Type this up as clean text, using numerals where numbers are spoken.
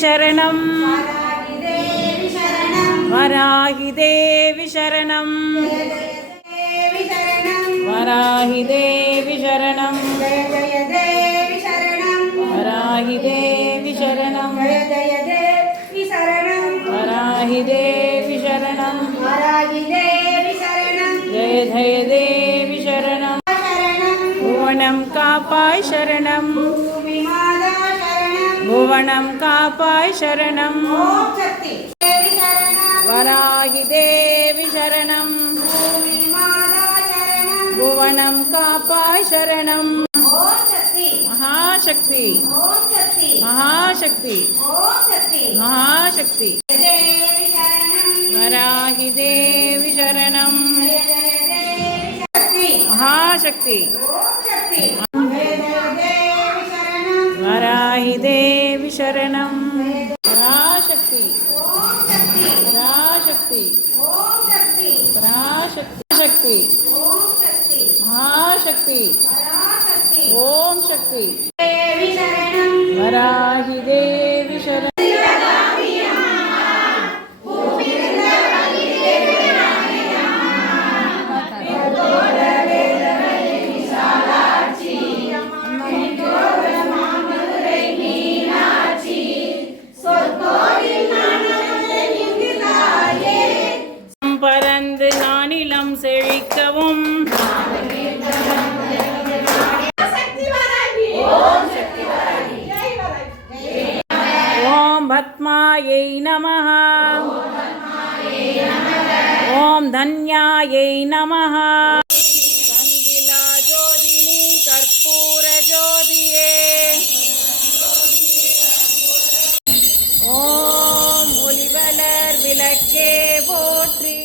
சரணம் வராகி தேவி சரணம் வராகி தேவி சரணம் வராகி தேவி சரணம் வராகி தேவி சரணம் ஜெய ஜெய தேவி சரணம் புவனம் காப்பாய் சரணம் புவனம் காப்பாய் சரணம் வராகி தேவி சரணம் புவனம் காப்பாய் சரணம் மகாசக்தி மகாசக்தி மகாசக்தி வராகி தேவி சரணம் மகாசக்தி வராகி தேவி சரணம் பராசக்தி பராசக்தி பராசக்தி மகாசக்தி ஓம் சக்தி வராகி தேவி சரணம் பறந்து நானிலம் செழிக்கவும் ஓம் பத்மாயை நமஹ ஓம் தன்யாயை நமஹ சங்கிலா ஜோதினி கற்பூர ஜோதியே ஓம் ஒளிவளர் விளக்கே போற்றி.